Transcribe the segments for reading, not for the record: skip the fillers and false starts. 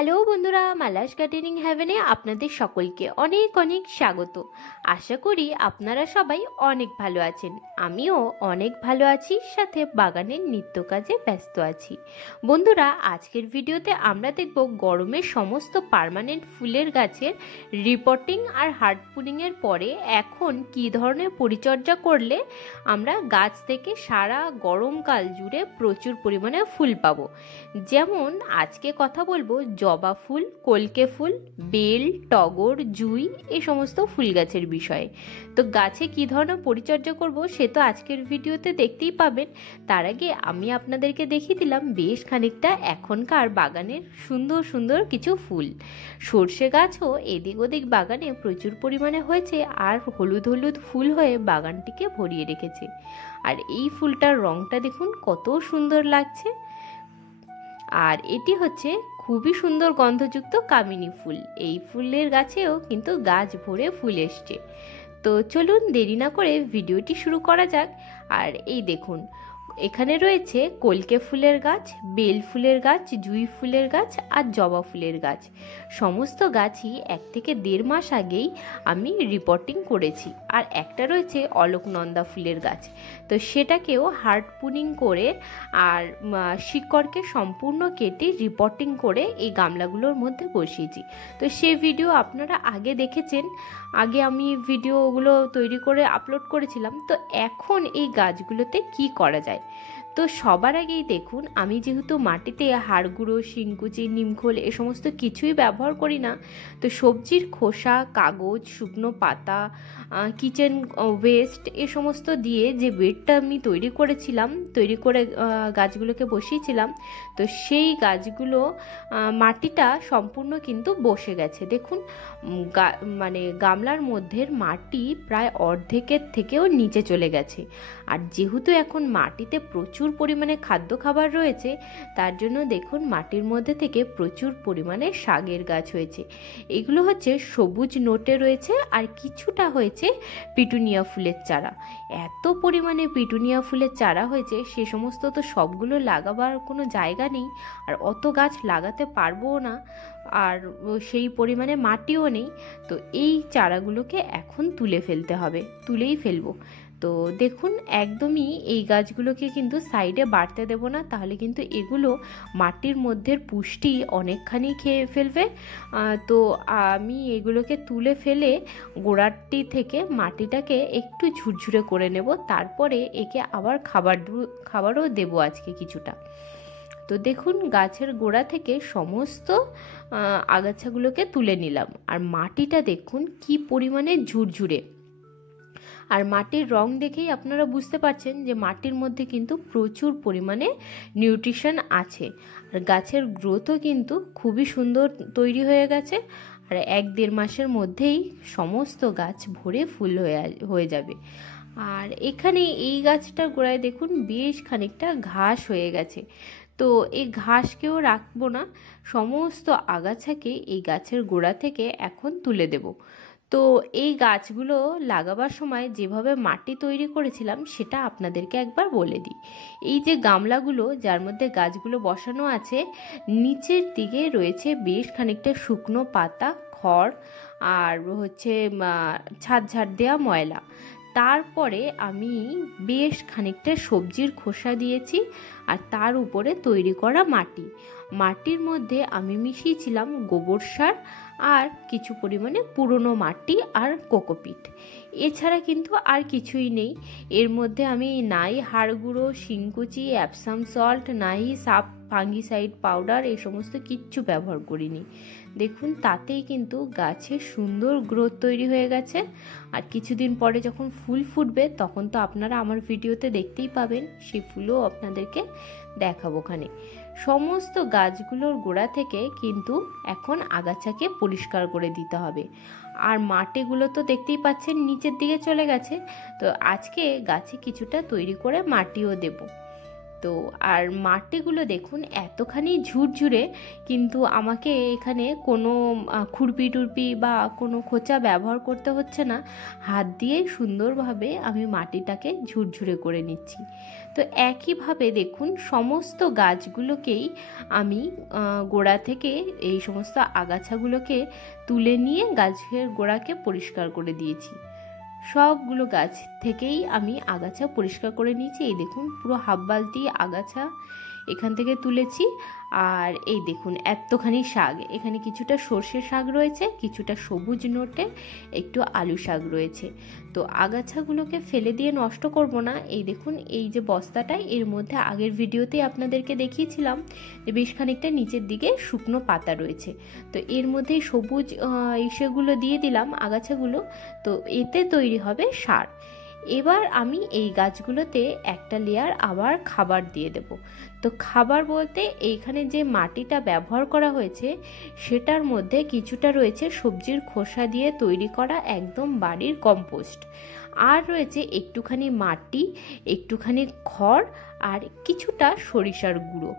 Hello বন্ধুরা, Mala's gardening হ্যাভেনে আপনাদের সকলকে অনেক অনেক স্বাগত। আশা করি আপনারা সবাই অনেক ভালো আছেন। আমিও অনেক ভালো আছি, সাথে বাগানের নিত্য কাজে ব্যস্ত আছি। বন্ধুরা, আজকের ভিডিওতে আমরা দেখব গরমের সমস্ত পার্মানেন্ট ফুলের গাছের রিপোর্টিং আর হার্ড পুলিংয়ের পরে এখন কী ধরনের পরিচর্যা করলে আমরা গাছ থেকে সারা গরমকাল জুড়ে প্রচুর পরিমাণে ফুল পাবো। যেমন আজকে কথা বলবো জবা ফুল, কলকে ফুল, বেল, টগর, জুঁই এই সমস্ত ফুল গাছের বিষয়ে। তো গাছে কী ধরনের পরিচর্যা করব সে তো আজকের ভিডিওতে দেখতেই পাবেন। তার আগে আমি আপনাদেরকে দেখিয়ে দিলাম বেশ খানিকটা এখনকার বাগানের সুন্দর সুন্দর কিছু ফুল। সর্ষে গাছও এদিক ওদিক বাগানে প্রচুর পরিমাণে হয়েছে আর হলুদ হলুদ ফুল হয়ে বাগানটিকে ভরিয়ে রেখেছে। আর এই ফুলটার রঙটা দেখুন কত সুন্দর লাগছে। আর এটি হচ্ছে খুবই সুন্দর গন্ধযুক্ত কামিনী ফুল। এই ফুলের গাছেও কিন্তু গাছ ভরে ফুল এসছে। তো চলুন দেরি না করে ভিডিওটি শুরু করা যাক। আর এই দেখুন, এখানে রয়েছে কলকে ফুলের গাছ, বেল ফুলের গাছ, জুঁই ফুলের গাছ আর জবা ফুলের গাছ। সমস্ত গাছই 1 থেকে 1.5 মাস আগেই আমি রিপোর্টিং করেছি। আর একটা রয়েছে অলোকনন্দা ফুলের গাছ, তো সেটাকেও হার্ড পুলিং করে আর শিকড়কে সম্পূর্ণ কেটে রিপোর্টিং করে এই গামলাগুলোর মধ্যে বসিয়েছি। তো সে ভিডিও আপনারা আগে দেখেছেন, আগে আমি ভিডিওগুলো তৈরি করে আপলোড করেছিলাম। তো এখন এই গাছগুলোতে কি করা যায়, তো সবার আগেই দেখুন, আমি যেহেতু মাটিতে হাড় গুঁড়ো, শিংকুচি, নিমখোল এ সমস্ত কিছুই ব্যবহার করি না, তো সবজির খোসা, কাগজ, শুকনো পাতা, কিচেন ওয়েস্ট এ সমস্ত দিয়ে যে বেডটা আমি তৈরি করে গাছগুলোকে বসিয়েছিলাম, তো সেই গাছগুলো মাটিটা সম্পূর্ণ কিন্তু বসে গেছে। দেখুন মানে গামলার মধ্যে মাটি প্রায় অর্ধেকের থেকেও নিচে চলে গেছে। আর যেহেতু এখন মাটিতে প্রচুর পরিমাণে খাদ্য খাবার রয়েছে, তার জন্য দেখুন মাটির মধ্যে থেকে প্রচুর পরিমাণে শাকের গাছ হয়েছে। এগুলো হচ্ছে সবুজ নোটে রয়েছে আর কিছুটা হয়েছে পিটুনিয়া ফুলের চারা। এত পরিমাণে পিটুনিয়া ফুলের চারা হয়েছে, সে সমস্ত তো সবগুলো লাগাবার কোনো জায়গা নেই, আর অত গাছ লাগাতে পারবো না, আর সেই পরিমাণে মাটিও নেই। তো এই চারাগুলোকে এখন তুলেই ফেলবো। তো দেখুন একদমই এই গাছগুলোকে কিন্তু সাইডে বাড়তে দেব না, তাহলে কিন্তু এগুলো মাটির মধ্যে পুষ্টি অনেকখানি খেয়ে ফেলবে। তো আমি এগুলোকে তুলে ফেলে গোড়াটি থেকে মাটিটাকে একটু ঝুরঝুরে করে নেব, তারপরে একে আবার খাবারও দেবো আজকে কিছুটা। তো দেখুন গাছের গোড়া থেকে সমস্ত আগাছাগুলোকে তুলে নিলাম। আর মাটিটা দেখুন কি পরিমাণে ঝুরঝুরে, আর মাটির রং দেখেই আপনারা বুঝতে পারছেন যে মাটির মধ্যে কিন্তু প্রচুর পরিমাণে নিউট্রিশন আছে। আর গাছের গ্রোথও কিন্তু খুবই সুন্দর তৈরি হয়ে গেছে। আর 1-1.5 মাসের মধ্যেই সমস্ত গাছ ভরে ফুল হয়ে যাবে। আর এখানে এই গাছটার গোড়ায় দেখুন বেশ খানিকটা ঘাস হয়ে গেছে। তো এই ঘাসকেও রাখবো না, সমস্ত আগাছাকে এই গাছের গোড়া থেকে এখন তুলে দেব। তো এই গাছগুলো লাগাবার সময় যেভাবে মাটি তৈরি করেছিলাম সেটা আপনাদেরকে একবার বলে দিই। এই যে গামলাগুলো যার মধ্যে গাছগুলো বসানো আছে, নিচের দিকে রয়েছে বেশ খানিকটা শুকনো পাতা, খড় আর হচ্ছে ঝাড় দেওয়া ময়লা। তারপরে আমি বেশ খানিকটা সবজির খোসা দিয়েছি, আর তার উপরে তৈরি করা মাটির মধ্যে আমি মিশিয়েছিলাম গোবর সার আর কিছু পরিমাণে পুরনো মাটি আর কোকোপিট। এছাড়া কিন্তু আর কিছুই নেই এর মধ্যে। আমি নাই হাড় গুঁড়ো, শিংকুচি, অ্যাপসাম সল্ট, নাই সাপ ফাঙ্গিসাইড পাউডার এই সমস্ত কিচ্ছু ব্যবহার করিনি। দেখুন তাতেই কিন্তু গাছের সুন্দর গ্রোথ তৈরি হয়ে গেছে। আর কিছুদিন পরে যখন ফুল ফুটবে তখন তো আপনারা আমার ভিডিওতে দেখতেই পাবেন, সেই ফুলও আপনাদেরকে দেখাবো। ওখানে সমস্ত গাছগুলোর গোড়া থেকে কিন্তু এখন আগাছাকে পরিষ্কার করে দিতে হবে। আর মাটিগুলো তো দেখতেই পাচ্ছেন নিচের দিকে চলে গেছে, তো আজকে গাছে কিছুটা তৈরি করে মাটিও দেব। তো আর মাটিগুলো দেখুন এতখানি ঝুরঝুরে, কিন্তু আমাকে এখানে কোনো খুরপি টুরপি বা কোনো খোঁচা ব্যবহার করতে হচ্ছে না, হাত দিয়ে সুন্দরভাবে আমি মাটিটাকে ঝুরঝুরে করে নিচ্ছি। তো একইভাবে দেখুন সমস্ত গাছগুলোকেই আমি গোড়া থেকে এই সমস্ত আগাছাগুলোকে তুলে নিয়ে গাছের গোড়াকে পরিষ্কার করে দিয়েছি। সবগুলো গাছ থেকেই আমি আগাছা পরিষ্কার করে নিয়েছি। এই দেখুন পুরো হাফ বালতি আগাছা এখান থেকে তুলেছি। আর এই দেখুন এতখানি শাক, এখানে কিছুটা সর্ষে শাক রয়েছে, কিছুটা সবুজ নোটে, একটু আলু শাক রয়েছে। তো আগাছাগুলোকে ফেলে দিয়ে নষ্ট করব না। এই দেখুন এই যে বস্তাটা, এর মধ্যে আগের ভিডিওতে আপনাদেরকে দেখিয়েছিলাম যে বেশ খানিকটা নিচের দিকে শুকনো পাতা রয়েছে। তো এর মধ্যে সবুজ সেগুলো দিয়ে দিলাম আগাছাগুলো, তো এতে তৈরি হবে সার। এবার আমি এই গাছগুলোতে একটা লেয়ার আবার খাবার দিয়ে দেব। তো খাবার বলতে এইখানে যে মাটিটা ব্যবহার করা হয়েছে সেটার মধ্যে কিছুটা রয়েছে সবজির খোসা দিয়ে তৈরি করা একদম বাড়ির কম্পোস্ট, আর রয়েছে একটুখানি মাটি, একটুখানি খড় আর কিছুটা সরিষার গুঁড়ো।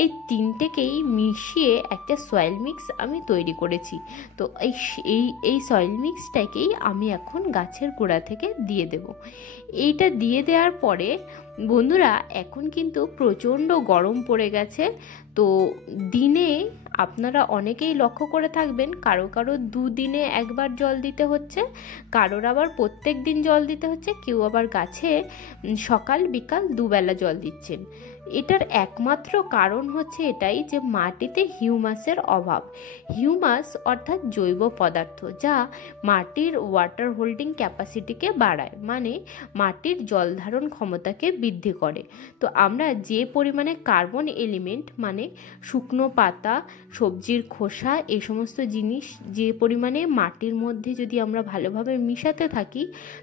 এই তিনটেকেই মিশিয়ে একটা সয়েল মিক্স আমি তৈরি করেছি। তো এই সয়েল মিক্সটাকেই আমি এখন গাছের গোড়া থেকে দিয়ে দেব। এইটা দিয়ে দেওয়ার পরে বন্ধুরা এখন কিন্তু প্রচণ্ড গরম পড়ে গেছে। তো দিনে আপনারা অনেকেই লক্ষ্য করে থাকবেন কারো কারো দুদিনে একবার জল দিতে হচ্ছে, কারোর আবার প্রত্যেক দিন জল দিতে হচ্ছে, কেউ আবার গাছে সকাল বিকাল দুবেলা জল দিচ্ছেন। এটার একমাত্র কারণ হচ্ছে এটাই যে মাটিতে হিউমাসের অভাব। হিউমাস অর্থাৎ জৈব পদার্থ যা মাটির ওয়াটার হোল্ডিং ক্যাপাসিটিকে বাড়ায়, মানে মাটির জল ধারণ ক্ষমতাকে বৃদ্ধি করে। তো আমরা যে পরিমাণে কার্বন এলিমেন্ট মানে শুকনো পাতা, সবজির খোসা, এই সমস্ত জিনিস যে পরিমাণে মাটির মধ্যে যদি আমরা ভালোভাবে মিশাতে থাকি,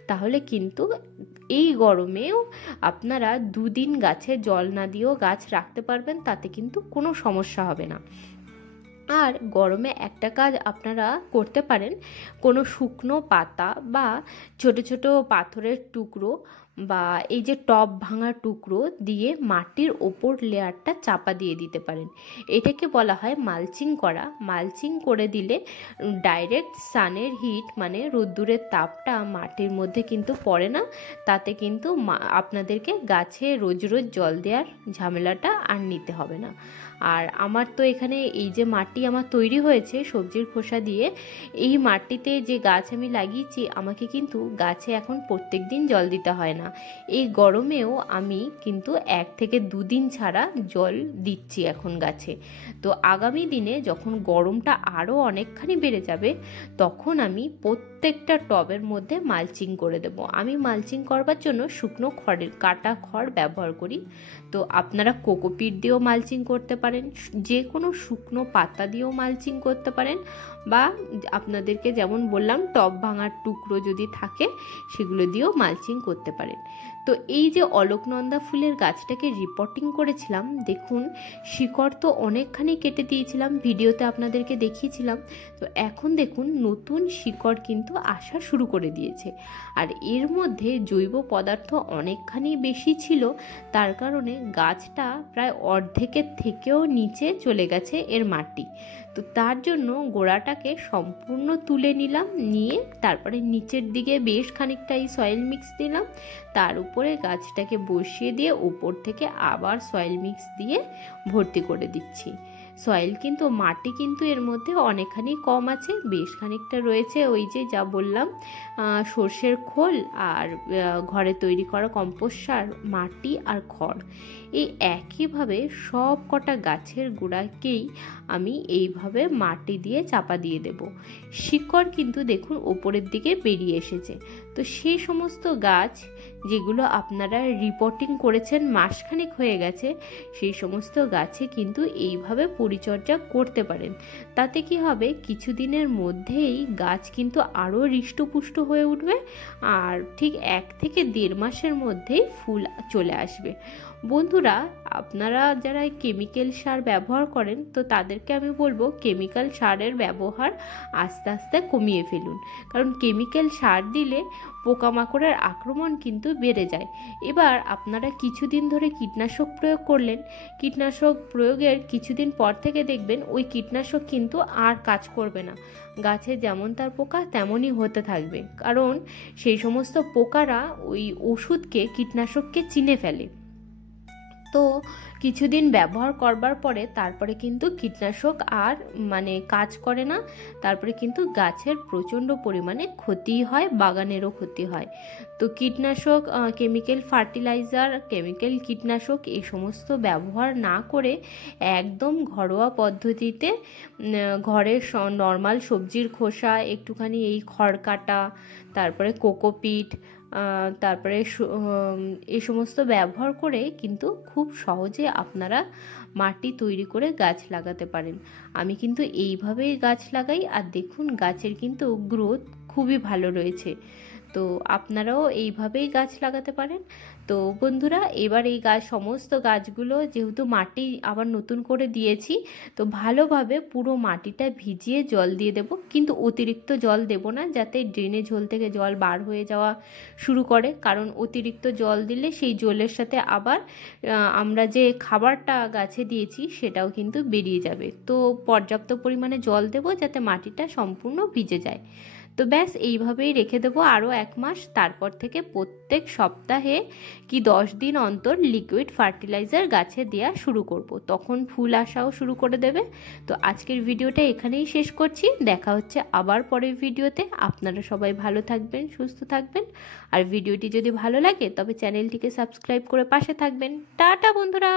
তাহলে কিন্তু এই গরমেও আপনারা দুদিন গাছে জল না দিয়েও গাছ রাখতে পারবেন, তাতে কিন্তু কোনো সমস্যা হবে না। আর গরমে একটা কাজ আপনারা করতে পারেন, কোনো শুকনো পাতা বা ছোট ছোট পাথরের টুকরো বা এই যে টব ভাঙা টুকরো দিয়ে মাটির ওপর লেয়ারটা চাপা দিয়ে দিতে পারেন। এটাকে বলা হয় মালচিং করা। মালচিং করে দিলে ডাইরেক্ট সানের হিট মানে রোদ্দুরের তাপটা মাটির মধ্যে কিন্তু পড়ে না, তাতে কিন্তু আপনাদেরকে গাছে রোজ রোজ জল দেওয়ার ঝামেলাটা আর নিতে হবে না। আর আমার তো এখানে এই যে মাটি আমার তৈরি হয়েছে সবজির খোসা দিয়ে, এই মাটিতে যে গাছ আমি লাগিয়েছি আমাকে কিন্তু গাছে এখন প্রত্যেক দিন জল দিতে হয় না। এই গরমেও আমি কিন্তু 1 থেকে 2 দিন ছাড়া জল দিচ্ছি এখন গাছে। তো আগামী দিনে যখন গরমটা আরও অনেকখানি বেড়ে যাবে তখন আমি প্রত্যেকটা টবের মধ্যে মালচিং করে দেব। আমি মালচিং করবার জন্য শুকনো খড়ের কাটা খড় ব্যবহার করি। তো আপনারা কোকোপিট দিয়েও মালচিং করতে পারেন, যে কোনো শুকনো পাতা দিয়েও মালচিং করতে পারেন, বা আপনাদেরকে যেমন বললাম টব ভাঙার টুকরো যদি থাকে সেগুলো দিয়েও মালচিং করতে পারেন। তো এই যে অলকনন্দা ফুলের গাছটাকে রিপোর্টিং করেছিলাম, দেখুন শিকড় তো অনেকখানি কেটে দিয়েছিলাম, ভিডিওতে আপনাদেরকে দেখিয়েছিলাম। তো এখন দেখুন নতুন শিকড় কিন্তু আসা শুরু করে দিয়েছে। আর এর মধ্যে জৈব পদার্থ অনেকখানি বেশি ছিল, তার কারণে গাছটা প্রায় অর্ধেকের থেকেও নিচে চলে গেছে এর মাটি। তো তার জন্য গোড়াটাকে সম্পূর্ণ তুলে নিলাম, নিয়ে তারপরে নিচের দিকে বেশ খানিকটা এই সয়েল মিক্স দিলাম, তার উপরে গাছটাকে বসিয়ে দিয়ে উপর থেকে আবার সয়েল মিক্স দিয়ে ভর্তি করে দিচ্ছি। সয়েল কিন্তু মাটি কিন্তু এর মধ্যে অনেকখানি কম আছে, বেশ খানিকটা রয়েছে ওই যে যা বললাম সর্ষের খোল আর ঘরে তৈরি করা কম্পোস্ট সার, মাটি আর খড়। এই একইভাবে সব কটা গাছের গোড়াকেই আমি এইভাবে মাটি দিয়ে চাপা দিয়ে দেব। শিকড় কিন্তু দেখুন ওপরের দিকে বেরিয়ে এসেছে। তো সেই সমস্ত গাছ যেগুলো আপনারা রিপোর্টিং করেছেন মাসখানেক হয়ে গেছে, সেই সমস্ত গাছে কিন্তু এইভাবে পরিচর্যা করতে পারেন। তাতে কি হবে, কিছুদিনের মধ্যেই গাছ কিন্তু আরও হৃষ্টপুষ্ট হয়ে উঠবে, আর ঠিক 1 থেকে 1.5 মাসের মধ্যেই ফুল চলে আসবে। বন্ধুরা আপনারা যারা কেমিক্যাল সার ব্যবহার করেন তো তাদেরকে আমি বলবো কেমিক্যাল সারের ব্যবহার আস্তে আস্তে কমিয়ে ফেলুন, কারণ কেমিক্যাল সার দিলে পোকামাকড়ের আক্রমণ কিন্তু বেড়ে যায়। এবার আপনারা কিছুদিন ধরে কীটনাশক প্রয়োগ করলেন, কীটনাশক প্রয়োগের কিছুদিন পর থেকে দেখবেন ওই কীটনাশক কিন্তু আর কাজ করবে না, গাছে যেমন তার পোকা তেমনই হতে থাকবে, কারণ সেই সমস্ত পোকারা ওই ওষুধকে কীটনাশককে চিনে ফেলে। তো কিছুদিন ব্যবহার করবার পরে তারপরে কিন্তু কীটনাশক আর কাজ করে না, তারপরে কিন্তু গাছের প্রচণ্ড পরিমাণে ক্ষতি হয়, বাগানেরও ক্ষতি হয়। তো কীটনাশক, কেমিক্যাল ফার্টিলাইজার, কেমিক্যাল কীটনাশক এই সমস্ত ব্যবহার না করে একদম ঘরোয়া পদ্ধতিতে ঘরের নর্মাল সবজির খোসা, একটুখানি এই খড় কাটা, তারপরে কোকোপিট, তারপরে এই সমস্ত ব্যবহার করে কিন্তু খুব সহজে আপনারা মাটি তৈরি করে গাছ লাগাতে পারেন। আমি কিন্তু এইভাবেই গাছ লাগাই, আর দেখুন গাছের কিন্তু গ্রোথ খুবই ভালো রয়েছে। তো আপনারাও এইভাবেই গাছ লাগাতে পারেন। তো বন্ধুরা, এবার এই সমস্ত গাছগুলো যেহেতু মাটি আবার নতুন করে দিয়েছি, তো ভালোভাবে পুরো মাটিটা ভিজিয়ে জল দিয়ে দেব, কিন্তু অতিরিক্ত জল দেব না, যাতে ড্রেনেজ হোল থেকে জল বার হয়ে যাওয়া শুরু করে, কারণ অতিরিক্ত জল দিলে সেই জলের সাথে আবার আমরা যে খাবারটা গাছে দিয়েছি সেটাও কিন্তু বেরিয়ে যাবে। তো পর্যাপ্ত পরিমাণে জল দেব যাতে মাটিটা সম্পূর্ণ ভিজে যায়। তো ব্যাস এইভাবেই রেখে দেবো আরও 1 মাস। তারপর থেকে প্রত্যেক সপ্তাহে কি 10 দিন অন্তর লিকুইড ফার্টিলাইজার গাছে দেওয়া শুরু করব, তখন ফুল আসাও শুরু করে দেবে। তো আজকের ভিডিওটা এখানেই শেষ করছি, দেখা হচ্ছে আবার পরের ভিডিওতে। আপনারা সবাই ভালো থাকবেন, সুস্থ থাকবেন, আর ভিডিওটি যদি ভালো লাগে তবে চ্যানেলটিকে সাবস্ক্রাইব করে পাশে থাকবেন। টাটা বন্ধুরা।